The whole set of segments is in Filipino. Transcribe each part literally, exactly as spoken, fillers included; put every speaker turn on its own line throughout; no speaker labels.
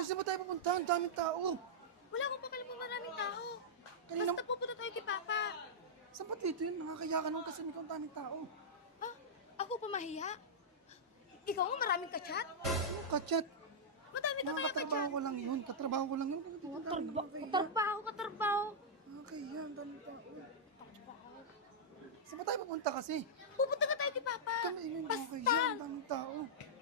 Saan ba tayo pupunta? Ang daming tao.
Wala akong pakialam kung maraming tao.
Kanina-
Basta pupunta tayo kay Papa.
Saan ba dito yun? Nakakaya ka naman kasi ikaw ang daming tao.
Ah, ako pa mahiya? Ikaw nga maraming kachat?
Ano kachat?
Madami ka
Mga
kaya
katrabaho
kachat?
ko lang yun. Katrabaho ko lang yun.
Katarba, katarbaho, katarbaho.
Nakakaya, ang daming tao. Saan ba tayo pupunta kasi?
Pupunta ka tayo kay Papa.
Kami yun,
Basta.
nakakaya, ang daming tao.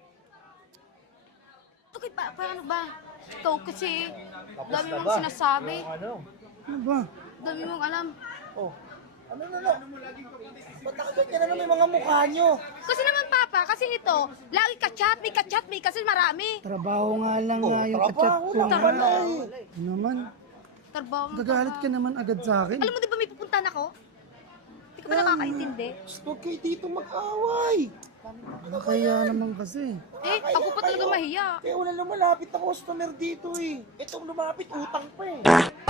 Ito kay Papa, ano ba? Ikaw kasi,
Tapos
dami
na
mong
ba?
sinasabi.
Yung ano?
Ano ba?
Dami mong alam.
Oh, ano na na? Ba't nakaganyan na naman yung mga mukha nyo?
Kasi naman Papa, kasi ito, lagi kachat, may kachat, may kasi marami.
Trabaho nga lang
Oh,
nga yung kachat
trabaho
ko.
lang
nga.
pala eh.
Ano naman?
Tarbaho mo.
Gagalit ka naman agad sa akin.
Alam mo di ba may pupuntahan ako? Hindi ka ba nakakaintindi?
Huwag kayo dito mag-away.
Nakakaya naman kasi.
Eh, ako pa talaga mahiya.
Kaya wala lumalapit na customer dito eh. Itong lumapit, utang pa eh.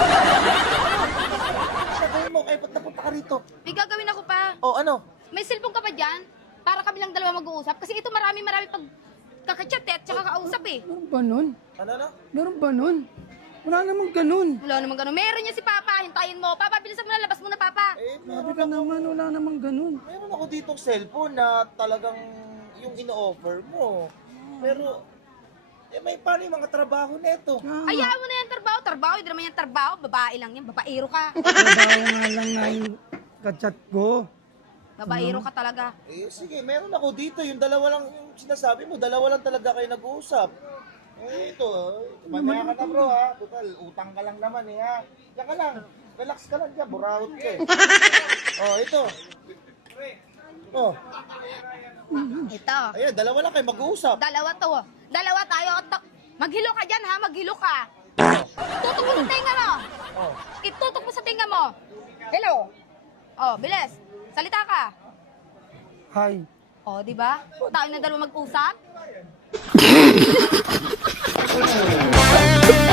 Sabihin mo, kaya ba't napunta ka rito?
May gagawin ako pa.
Oh, ano?
May cellphone ka ba dyan? Para kami lang dalawa mag-uusap. Kasi ito marami-marami pag kakachat eh, at saka kausap eh.
Meron ba nun?
Ano na?
Meron ba nun? Wala namang ganun.
Wala naman ganun. Meron niya si Papa. Hintayin mo. Papa, bilisan mo na. Labas mo na, Papa.
Eh,
Sabi
meron
ka
ako,
naman, wala namang ganun.
meron ako dito cellphone na talagang yung ino-offer mo. Pero, eh may paano yung mga trabaho neto?
Kaya nga,
Hayaan mo na yan, trabaho. Trabaho, hindi naman yan trabaho. Babae lang yan. Babaero ka.
trabaho nga lang nga yung kachat ko.
Babaero ka talaga.
Eh, sige, meron ako dito. Yung dalawa lang, yung sinasabi mo, dalawa lang talaga kayo nag-uusap. Eh, ito, mamaya ka na bro ha. Total, utang ka lang naman eh ha. Diyan ka lang. Relax ka lang dyan, burahot ka eh. Oh, ito. Oh,
Ito.
ayan, dalawa lang kayo mag-uusap.
Dalawa to. Dalawa tayo. At- Maghilo ka dyan, ha? Maghilo ka. Itutok mo sa tinga mo.
Oh.
Itutok mo sa tinga mo. Hello. Oh, bilis. Salita ka.
Hi.
Oh, di ba? Tayo na dalawa mag-usap.